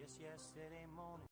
just yesterday morning.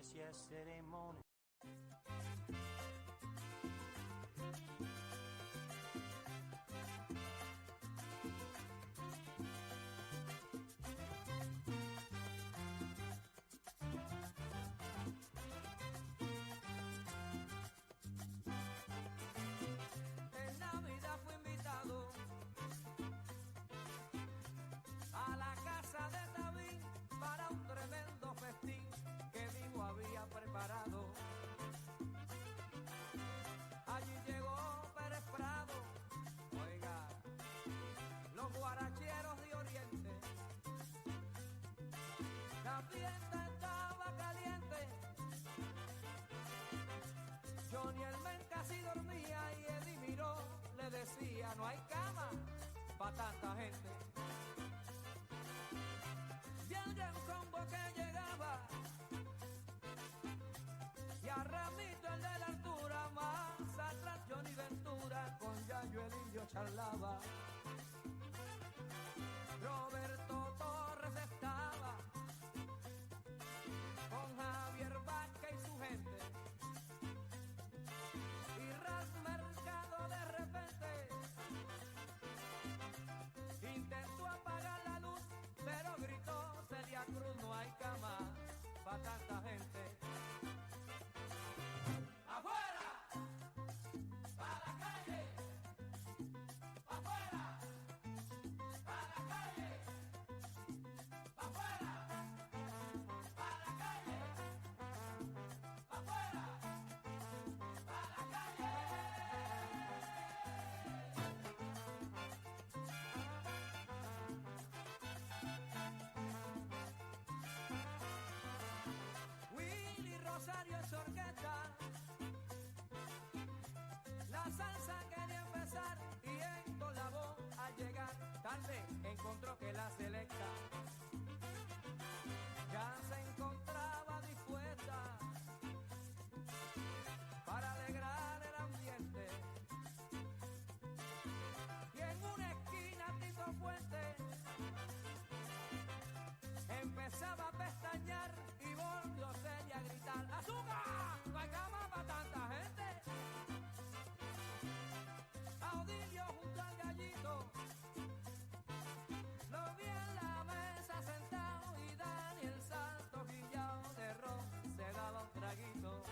just yesterday morning. En Navidad fui invitado a la casa de David para un tremendo festín que Vivo había preparado. Allí llegó Pérez Prado, oiga, los guaracheros de Oriente. La fiesta estaba caliente, Johnny el men casi dormía y Eddie Miró le decía: no hay cama pa' tanta gente. Y el gran combo que llegaba, y a Ramito el de la altura, más atrás Johnny Ventura, con Yayo el indio charlaba. Roberto Torres estaba con Javier Vázquez y su gente. Y Ras Mercado de repente intentó apagar la luz, pero gritó: Celia Cruz, no hay cama pa' tanta gente. ¡Afuera! ¡Pa' la calle! ¡Afuera! ¡Pa' la calle! ¡Afuera! ¡Pa' la calle! ¡Afuera! ¡Pa' la calle! Willy Rosario en su orquesta, la salsa quería empezar y en con la voz al llegar tarde encontró que la selecta ya se encontraba dispuesta para alegrar el ambiente. Y en una esquina Tito Fuente empezaba a pestañear y volvió Celia a gritar: ¡azúcar! ¡No hay cama para tanta gente! Audilio junto al gallito lo vi en la mesa sentado, y Daniel Santos guillao de ron se daba un traguito.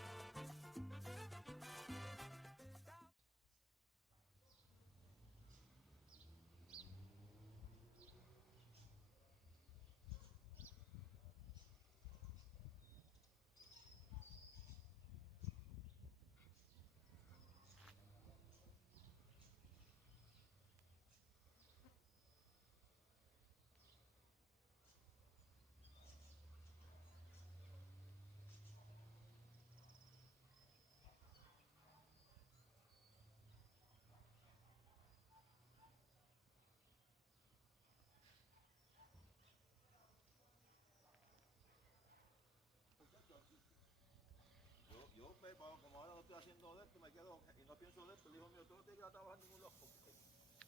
Como ahora no estoy haciendo de esto, me quedo y no pienso de esto. El hijo mío, tú no tienes que ir a trabajar en ningún lado.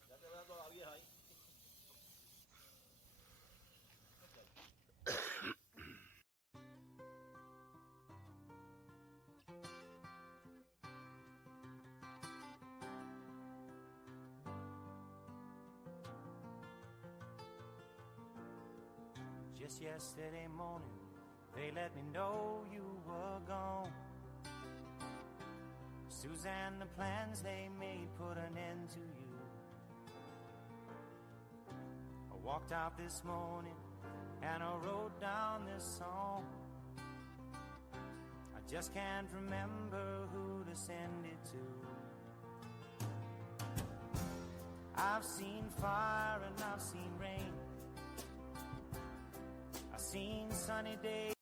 Ya te veo toda la vieja ahí. Just yesterday morning, they let me know you were gone. Suzanne, the plans they made put an end to you. I walked out this morning and I wrote down this song. I just can't remember who to send it to. I've seen fire and I've seen rain. I've seen sunny days.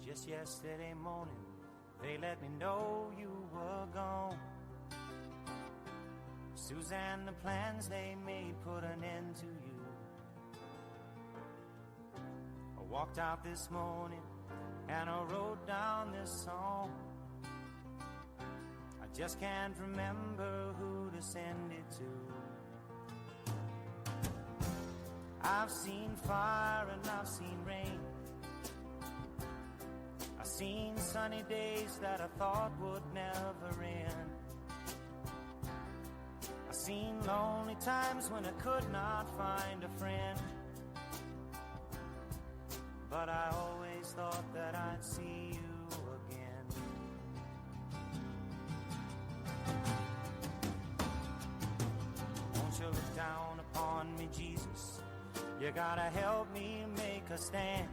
Just yesterday morning, they let me know you were gone. Suzanne, the plans they made put an end to you. I walked out this morning and I wrote down this song. just can't remember who to send it to. I've seen fire and I've seen rain. I've seen sunny days that I thought would never end. I've seen lonely times when I could not find a friend. But I always thought that I'd see you again. Won't you look down upon me, Jesus? You gotta help me make a stand.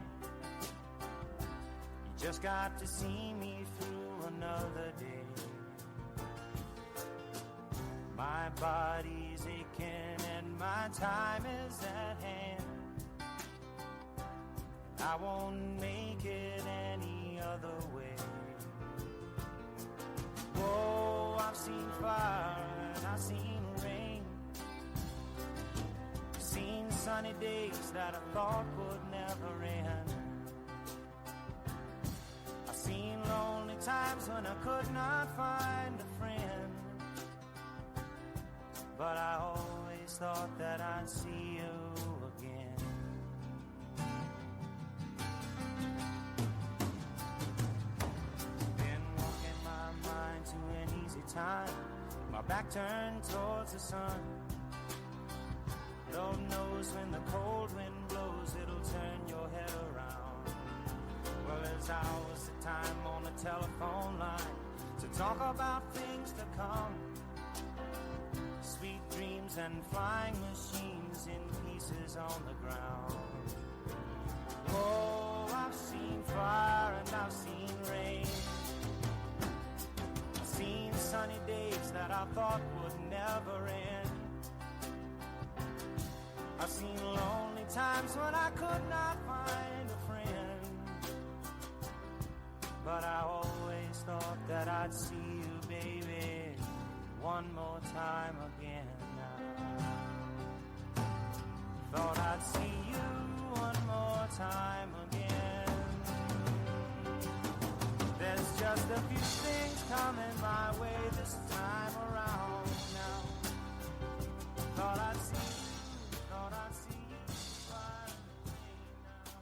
You just got to see me through another day. My body's aching and my time is at hand. I won't make it any other way. Whoa, I've seen fire and I've seen rain. I've seen sunny days that I thought would never end. I've seen lonely times when I could not find a friend. But I always thought that I'd see you again. Been walking my mind to an easy time, my back turned towards the sun. Lord knows when the cold wind blows, it'll turn your head around. Well, there's hours of time on the telephone line to talk about things to come. Sweet dreams and flying machines in pieces on the ground. Oh, I've seen fire and I've seen rain. I've seen sunny days that I thought would never end. I've seen lonely times when I could not find a friend. But I always thought that I'd see you, baby, one more time again now. Thought I'd see you one more time again. There's just a few things coming my way this time around now. Thought I'd see you, thought I'd see you right away now.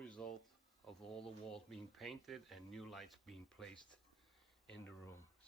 result of all the walls being painted and new lights being placed in the rooms.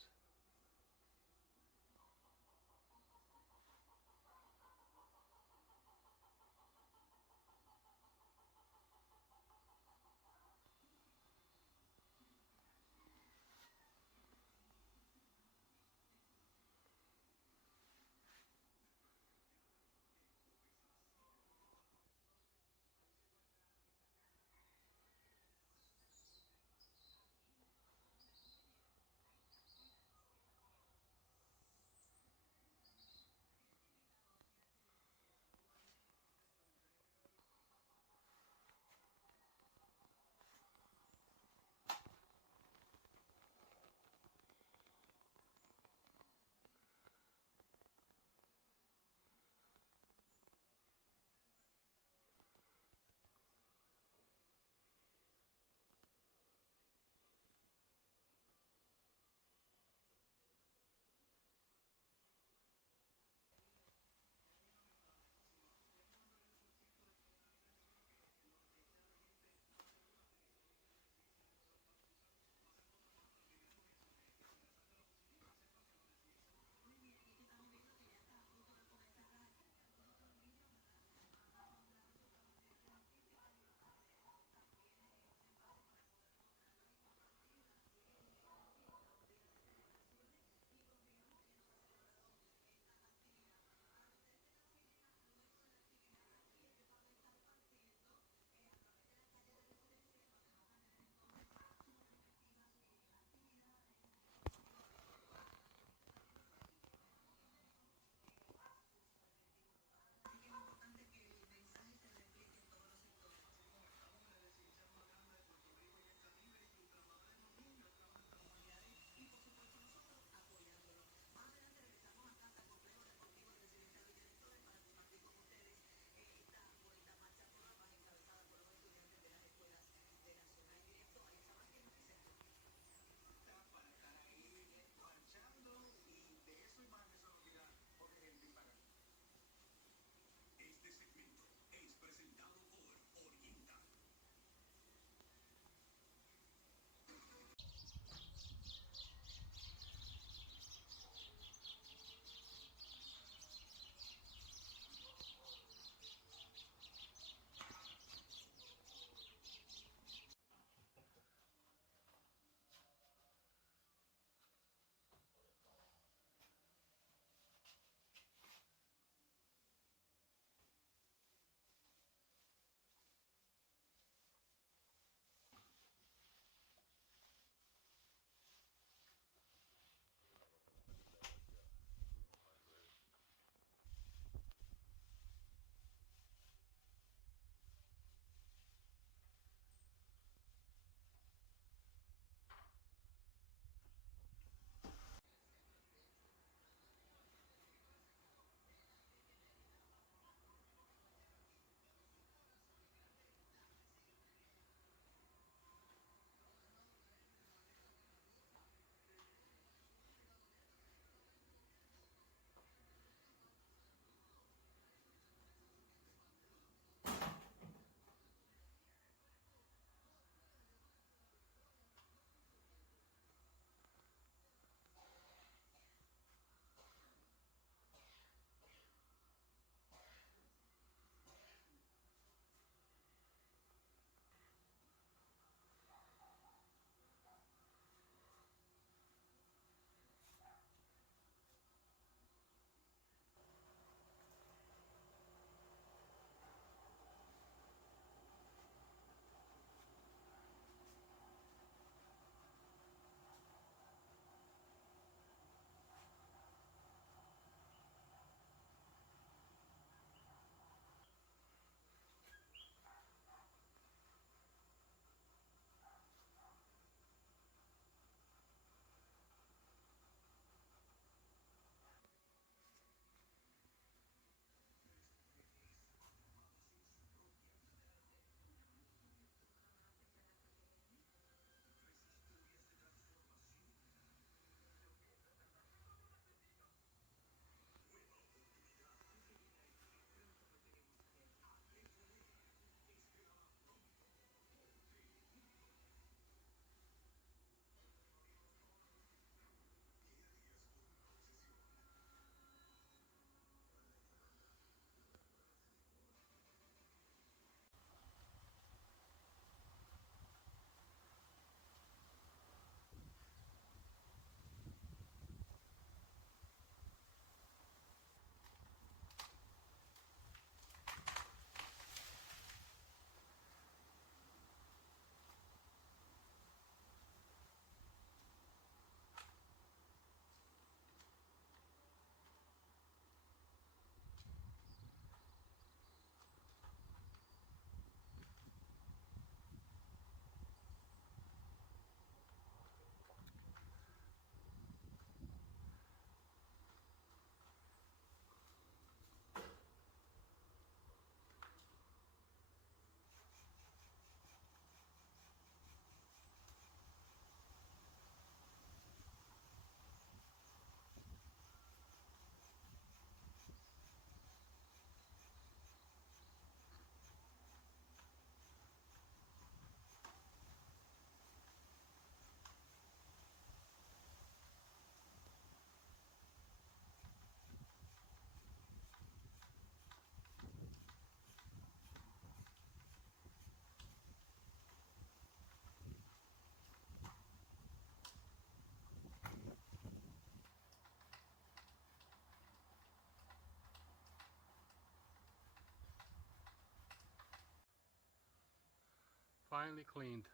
Finally cleaned.